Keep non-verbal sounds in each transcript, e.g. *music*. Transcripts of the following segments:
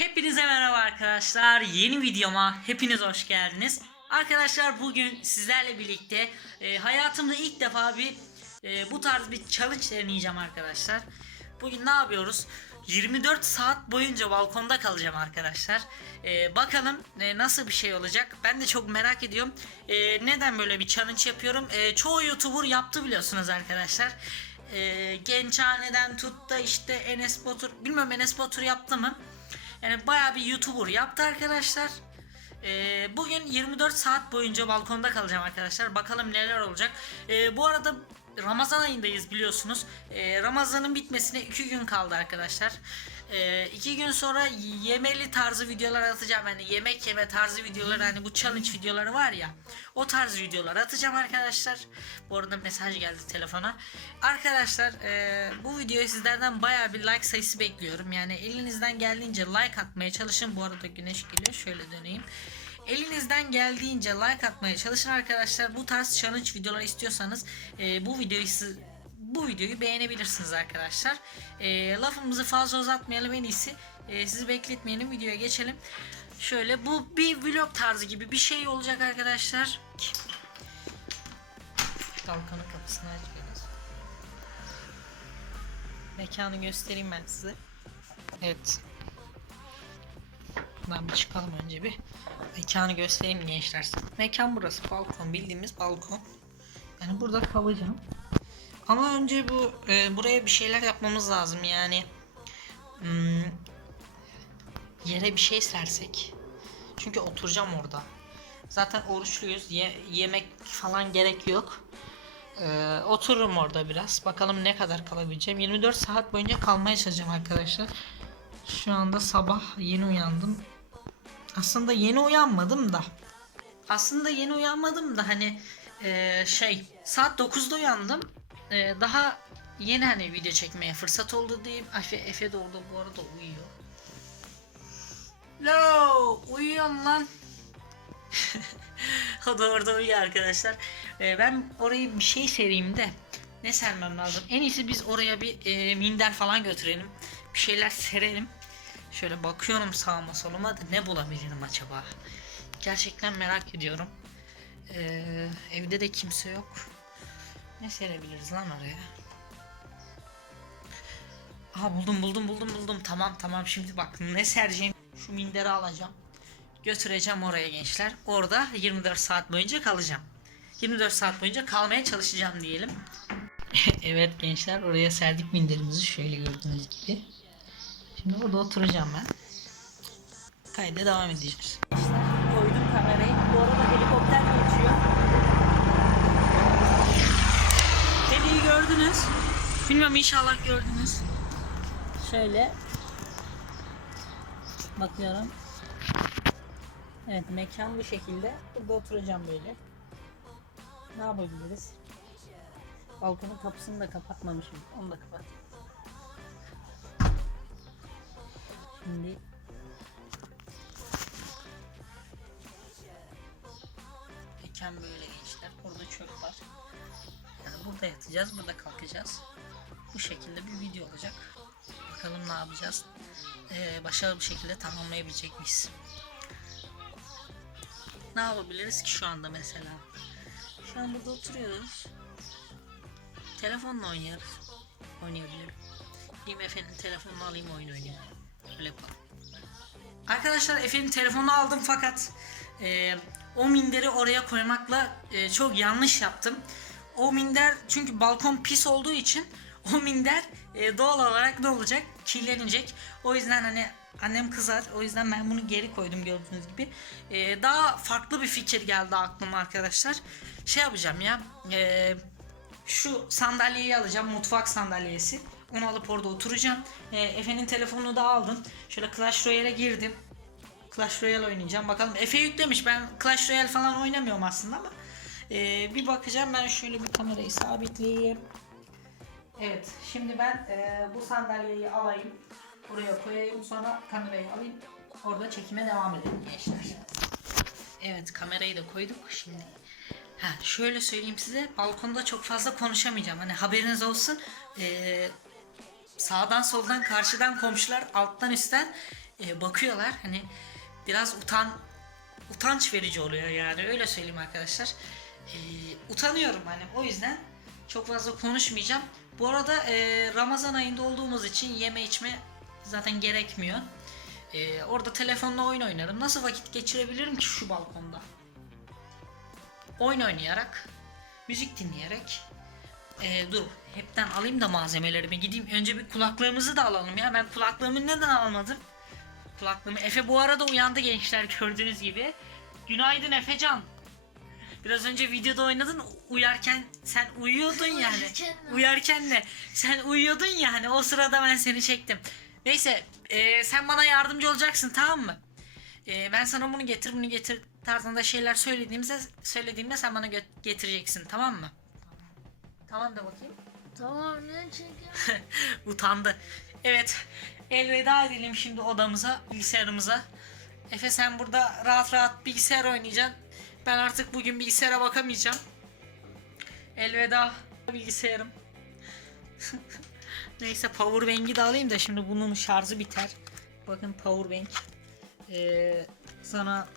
Hepinize merhaba arkadaşlar. Yeni videoma hepiniz hoş geldiniz. Arkadaşlar bugün sizlerle birlikte e, hayatımda ilk defa bir e, bu tarz bir challenge deneyeceğim arkadaşlar. Bugün ne yapıyoruz? 24 saat boyunca balkonda kalacağım arkadaşlar. E, bakalım e, nasıl bir şey olacak. Ben de çok merak ediyorum. E, neden böyle bir challenge yapıyorum? E, çoğu YouTuber yaptı biliyorsunuz arkadaşlar. E, Gençhane'den tut da işte Enes Batur. Bilmiyorum Enes Batur yaptı mı? Yani bayağı bir YouTuber yaptı arkadaşlar. Ee, bugün 24 saat boyunca balkonda kalacağım arkadaşlar. Bakalım neler olacak. Ee, bu arada Ramazan ayındayız biliyorsunuz. Ee, Ramazan'ın bitmesine 2 gün kaldı arkadaşlar. 2 gün sonra yemeli tarzı videolar atacağım. Yani yemek yeme tarzı videolar hani bu challenge videoları var ya. O tarz videolar atacağım arkadaşlar. Bu arada mesaj geldi telefona. Arkadaşlar e, bu videoyu sizlerden baya bir like sayısı bekliyorum. Yani elinizden geldiğince like atmaya çalışın. Bu arada güneş geliyor. Şöyle döneyim. Elinizden geldiğince like atmaya çalışın arkadaşlar. Bu tarz challenge videolar istiyorsanız e, bu videoyu siz bu videoyu beğenebilirsiniz arkadaşlar. E, lafımızı fazla uzatmayalım en iyisi. E, sizi bekletmeyelim videoya geçelim. Şöyle bu bir vlog tarzı gibi bir şey olacak arkadaşlar. Balkonun kapısını açıyoruz. Mekanı göstereyim ben size. Evet. Buradan bir çıkalım önce bir. Mekanı göstereyim gençler. Mekan burası. Balkon. Bildiğimiz balkon. Yani burada kalacağım. Ama önce bu e, buraya bir şeyler yapmamız lazım yani. Hmm, yere bir şey sersek. Çünkü oturacağım orada. Zaten oruçluyuz. Ye- yemek falan gerek yok. Ee, otururum orada biraz. Bakalım ne kadar kalabileceğim. 24 saat boyunca kalmaya çalışacağım arkadaşlar. Şu anda sabah yeni uyandım. Aslında yeni uyanmadım da. Aslında yeni uyanmadım da hani e, şey saat 9'da uyandım. E, daha yeni hani video çekmeye fırsat oldu diyeyim. Efe, Efe de orada bu arada uyuyor. Lo uyuyorum lan. *laughs* o da orada uyuyor arkadaşlar. E, ben orayı bir şey sereyim de ne sermem lazım? En iyisi biz oraya bir e, minder falan götürelim. Bir şeyler serelim. Şöyle bakıyorum sağıma soluma da ne bulabilirim acaba? Gerçekten merak ediyorum. Ee, evde de kimse yok. Ne serebiliriz lan oraya? Aha buldum buldum buldum buldum. Tamam tamam şimdi bak ne sereceğim. Şu minderi alacağım. Götüreceğim oraya gençler. Orada 24 saat boyunca kalacağım. 24 saat boyunca kalmaya çalışacağım diyelim. *laughs* evet gençler oraya serdik minderimizi şöyle gördüğünüz gibi. Şimdi orada oturacağım ben. Kayda devam edeceğiz. Koydum kamerayı. Bu arada helikopter geçiyor. Hediyi gördünüz. Bilmiyorum inşallah gördünüz. Şöyle. Bakıyorum. Evet mekan bu şekilde. Burada oturacağım böyle. Ne yapabiliriz? Balkonun kapısını da kapatmamışım. Onu da kapat. Şimdi mekan böyle gençler. Orada çöp var. Yani burada yatacağız, burada kalkacağız. Bu şekilde bir video olacak. Bakalım ne yapacağız. Ee, başarılı bir şekilde tamamlayabilecek miyiz? Ne yapabiliriz ki şu anda mesela? Şu an burada oturuyoruz. Telefonla oynuyoruz. Oynayabilirim. Gideyim Efe'nin telefonunu alayım oyun oynayayım. Öyle yapalım. Arkadaşlar Efe'nin telefonunu aldım fakat e, o minderi oraya koymakla e, çok yanlış yaptım. O minder çünkü balkon pis olduğu için o minder e, doğal olarak ne olacak? Kirlenecek. O yüzden hani annem kızar. O yüzden ben bunu geri koydum gördüğünüz gibi. E, daha farklı bir fikir geldi aklıma arkadaşlar. Şey yapacağım ya. E, şu sandalyeyi alacağım. Mutfak sandalyesi. Onu alıp orada oturacağım. E, Efe'nin telefonunu da aldım. Şöyle Clash Royale'e girdim. Clash Royale oynayacağım. Bakalım Efe yüklemiş. Ben Clash Royale falan oynamıyorum aslında ama e, bir bakacağım. Ben şöyle bir kamerayı sabitleyeyim. Evet. Şimdi ben e, bu sandalyeyi alayım. Buraya koyayım. Sonra kamerayı alayım. Orada çekime devam edelim gençler. Evet kamerayı da koyduk şimdi. Ha, şöyle söyleyeyim size balkonda çok fazla konuşamayacağım. Hani haberiniz olsun. Ee, sağdan soldan karşıdan komşular alttan üstten e, bakıyorlar. Hani biraz utan utanç verici oluyor yani öyle söyleyeyim arkadaşlar. E, utanıyorum hani o yüzden çok fazla konuşmayacağım. Bu arada e, Ramazan ayında olduğumuz için yeme içme zaten gerekmiyor. E, orada telefonla oyun oynarım. Nasıl vakit geçirebilirim ki şu balkonda? Oyun oynayarak, müzik dinleyerek. E, dur hepten alayım da malzemelerimi gideyim. Önce bir kulaklığımızı da alalım ya. Ben kulaklığımı neden almadım? Kulaklığımı. Efe bu arada uyandı gençler gördüğünüz gibi. Günaydın Efecan. Biraz önce videoda oynadın uyarken sen uyuyordun yani. Uyarken? Uyarken de sen uyuyordun ya hani o sırada ben seni çektim. Neyse e, sen bana yardımcı olacaksın tamam mı? E, ben sana bunu getir bunu getir tarzında şeyler söylediğimde söylediğimde sen bana getireceksin tamam mı? Tamam da bakayım. Tamam ne çekiyorsun? *laughs* Utandı. Evet. Elveda edelim şimdi odamıza, bilgisayarımıza. Efe sen burada rahat rahat bilgisayar oynayacaksın. Ben artık bugün bilgisayara bakamayacağım. Elveda bilgisayarım. *laughs* Neyse powerbank'i de alayım da şimdi bunun şarjı biter. Bakın powerbank. Ee, sana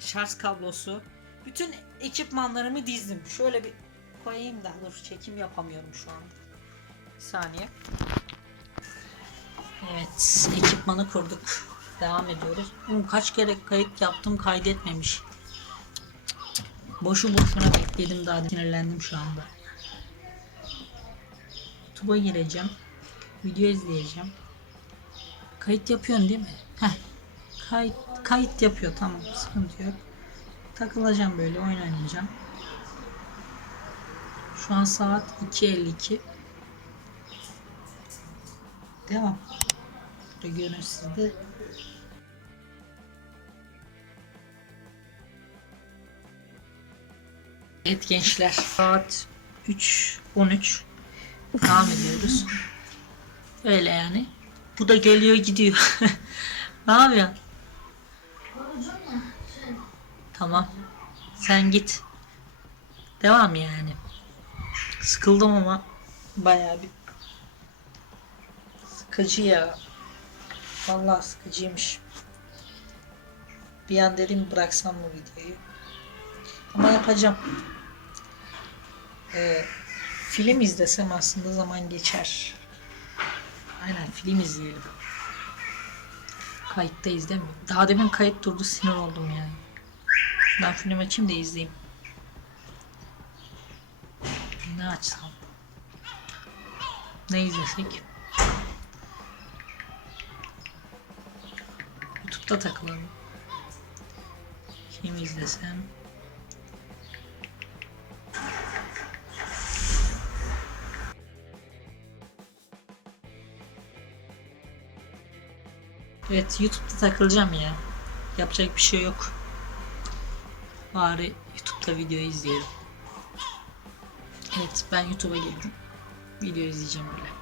şarj kablosu. Bütün ekipmanlarımı dizdim. Şöyle bir koyayım da dur çekim yapamıyorum şu an. Bir saniye. Evet, ekipmanı kurduk. Devam ediyoruz. Oğlum kaç kere kayıt yaptım kaydetmemiş. Boşu boşuna bekledim daha sinirlendim şu anda. YouTube'a gireceğim. Video izleyeceğim. Kayıt yapıyorsun değil mi? Heh. Kayıt, kayıt yapıyor tamam sıkıntı yok. Takılacağım böyle oyun oynayacağım. Şu an saat 2.52. Devam. Görün sizde. Evet gençler. Saat 3.13. Devam ediyoruz. Öyle yani. Bu da geliyor gidiyor. *laughs* ne yapıyorsun? Tamam. Sen git. Devam yani. Sıkıldım ama bayağı bir sıkıcı ya. Vallahi sıkıcıymış. Bir an dedim bıraksam bu videoyu. Ama yapacağım. Ee, film izlesem aslında zaman geçer. Aynen film izleyelim. Kayıttayız değil? Daha demin kayıt durdu sinir oldum yani. Ben film açayım da izleyeyim. Ne açsam? Ne izlesek? YouTube'da takılalım. Film izlesem? Evet YouTube'da takılacağım ya. Yapacak bir şey yok. Bari YouTube'da video izleyelim. Evet ben YouTube'a girdim. Video izleyeceğim öyle.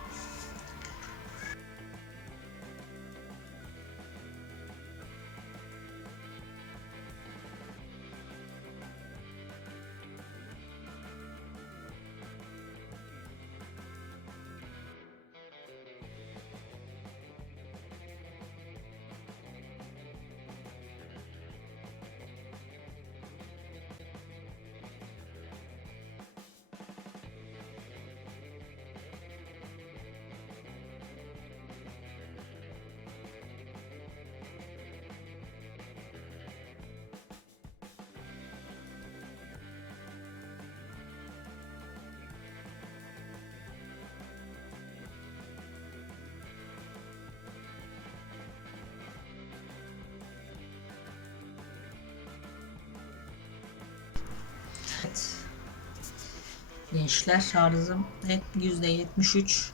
Gençler şarjım net %73.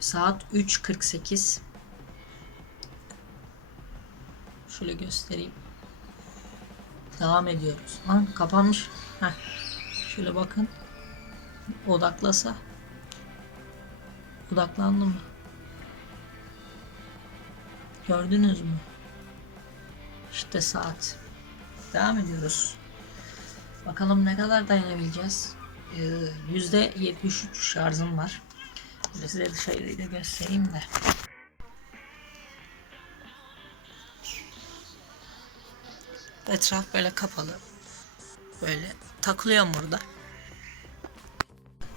Saat 3.48. Şöyle göstereyim. Devam ediyoruz. Lan kapanmış. Heh. Şöyle bakın. Odaklasa. Odaklandı mı? Gördünüz mü? İşte saat. Devam ediyoruz. Bakalım ne kadar dayanabileceğiz. Ee, yüzde 73 şarjım var. Şimdi size dışarıyla göstereyim de. Etraf böyle kapalı. Böyle takılıyorum burada.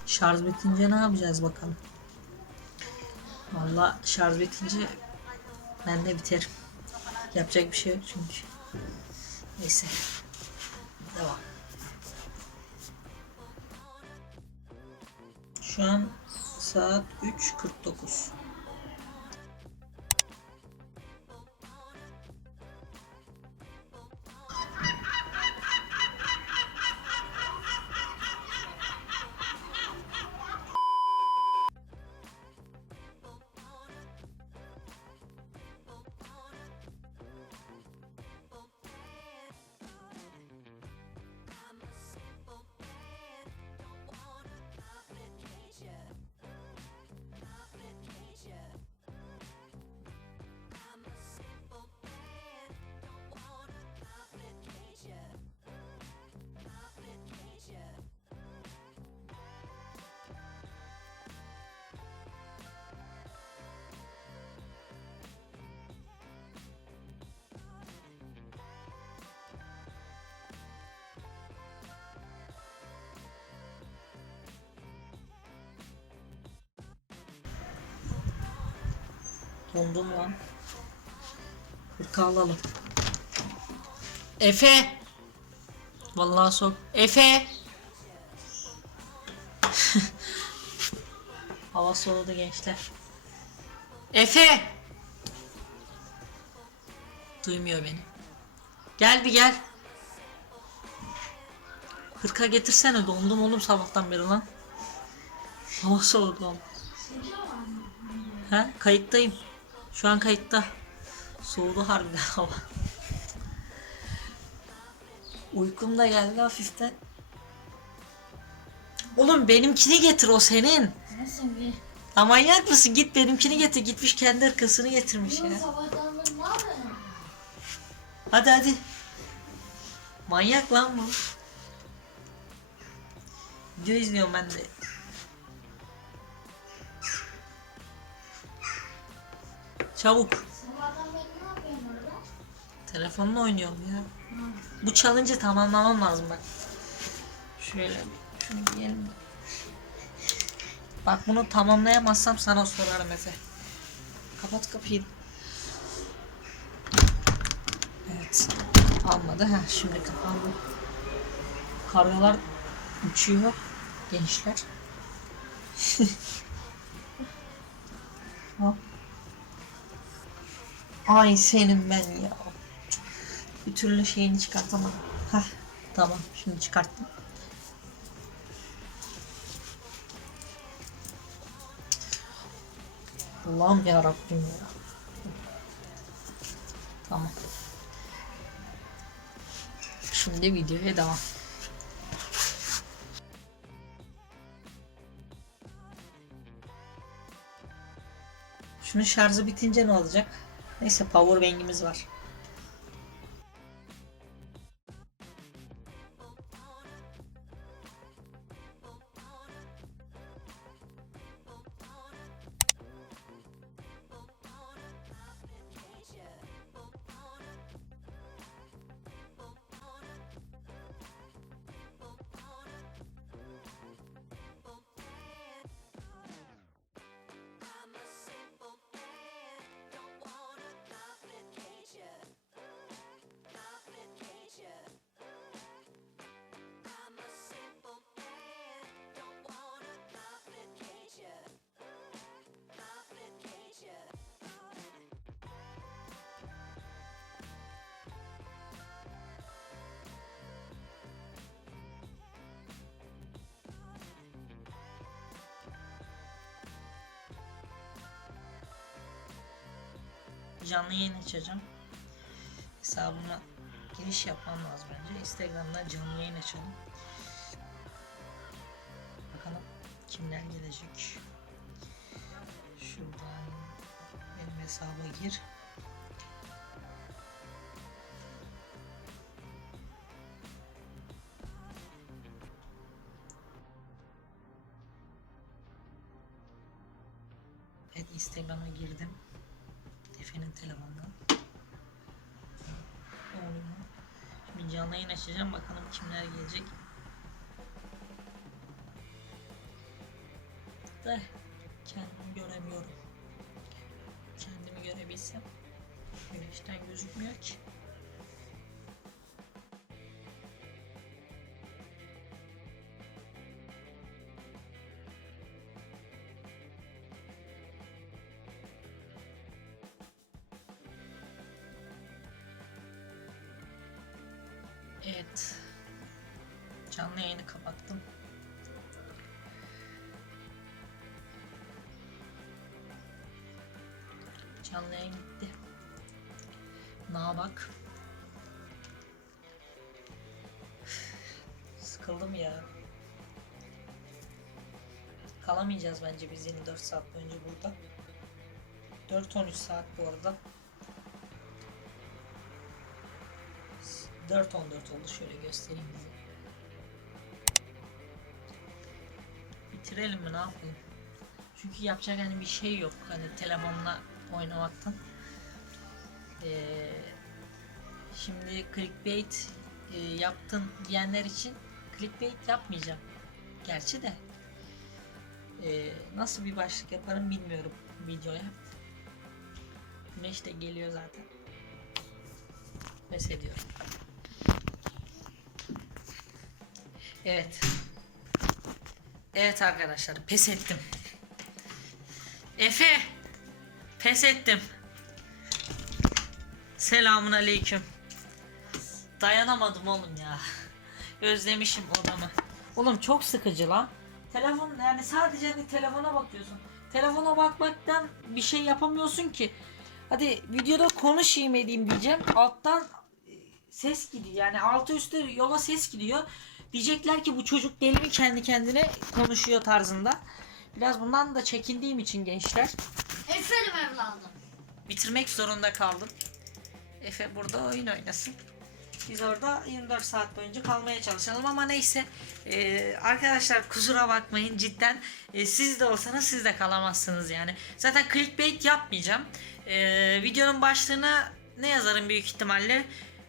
Şarj bitince ne yapacağız bakalım. Valla şarj bitince ben de biterim. Yapacak bir şey yok çünkü. Neyse. Devam. Şu an saat 3.49. Dondum lan. Hırka alalım. Efe. Vallahi sok. Efe. *laughs* Hava soğudu gençler. Efe. Duymuyor beni. Gel bir gel. Hırka getirsene dondum oğlum sabahtan beri lan. Hava soğudu lan. Ha kayıttayım. Şu an kayıtta. Soğudu harbiden *laughs* hava. Uykum da geldi hafiften. Oğlum benimkini getir o senin. Nasıl bir? Ya manyak mısın? Git benimkini getir. Gitmiş kendi hırkasını getirmiş ya. Hadi hadi. Manyak lan bu. Video izliyorum ben de. Çabuk. Telefonla oynuyorum ya. Bu challenge'ı tamamlamam lazım bak. Şöyle bir şunu giyelim. Bak bunu tamamlayamazsam sana sorarım Efe. Kapat kapıyı. Evet. Almadı. ha şimdi kapandı. Kargalar uçuyor. Gençler. *laughs* Hop. Ay senin ben ya. Bir türlü şeyini çıkartamadım. Hah tamam şimdi çıkarttım. Allah'ım ya Rabbim ya. Tamam. Şimdi videoya devam. Şunun şarjı bitince ne olacak? Neyse power bank'imiz var. Canlı yayın açacağım. Hesabıma giriş yapmam lazım önce. Instagram'dan canlı yayın açalım. Bakalım kimler gelecek. Şuradan benim hesaba gir. Evet Instagram'a girdim. Efe'nin telefonundan. Oğluma canlı yayın açacağım. Bakalım kimler gelecek. De kendimi göremiyorum. Kendimi görebilsem. Güneşten gözükmüyor ki. Evet. Canlı yayını kapattım. Canlı yayın bitti. Na bak. Sıkıldım ya. Kalamayacağız bence biz 24 saat boyunca burada. 4-13 saat bu arada. 4-14 oldu şöyle göstereyim bize. Bitirelim mi ne yapalım? Çünkü yapacak hani bir şey yok hani telefonla oynamaktan. Ee, şimdi clickbait e, yaptın diyenler için clickbait yapmayacağım. Gerçi de ee, nasıl bir başlık yaparım bilmiyorum videoya. Güneş de geliyor zaten. Pes ediyorum. Evet. Evet arkadaşlar pes ettim. Efe pes ettim. Selamun aleyküm. Dayanamadım oğlum ya. Özlemişim odamı. Oğlum çok sıkıcı lan. Telefon yani sadece hani telefona bakıyorsun. Telefona bakmaktan bir şey yapamıyorsun ki. Hadi videoda konuşayım edeyim diyeceğim. Alttan e, ses gidiyor. Yani altı üstü yola ses gidiyor. Diyecekler ki bu çocuk deli mi kendi kendine konuşuyor tarzında. Biraz bundan da çekindiğim için gençler Efendim evladım. bitirmek zorunda kaldım. Efe burada oyun oynasın. Biz orada 24 saat boyunca kalmaya çalışalım ama neyse. Ee, arkadaşlar kusura bakmayın cidden e, siz de olsanız siz de kalamazsınız yani. Zaten clickbait yapmayacağım. Ee, videonun başlığına ne yazarım büyük ihtimalle?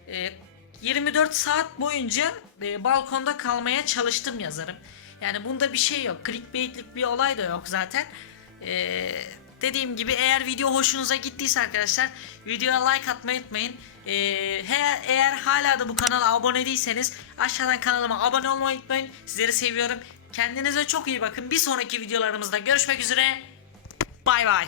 Ee, 24 saat boyunca e, balkonda kalmaya çalıştım yazarım. Yani bunda bir şey yok. Clickbaitlik bir olay da yok zaten. Ee, dediğim gibi eğer video hoşunuza gittiyse arkadaşlar videoya like atmayı unutmayın. Ee, he- eğer hala da bu kanala abone değilseniz aşağıdan kanalıma abone olmayı unutmayın. Sizleri seviyorum. Kendinize çok iyi bakın. Bir sonraki videolarımızda görüşmek üzere. Bay bay.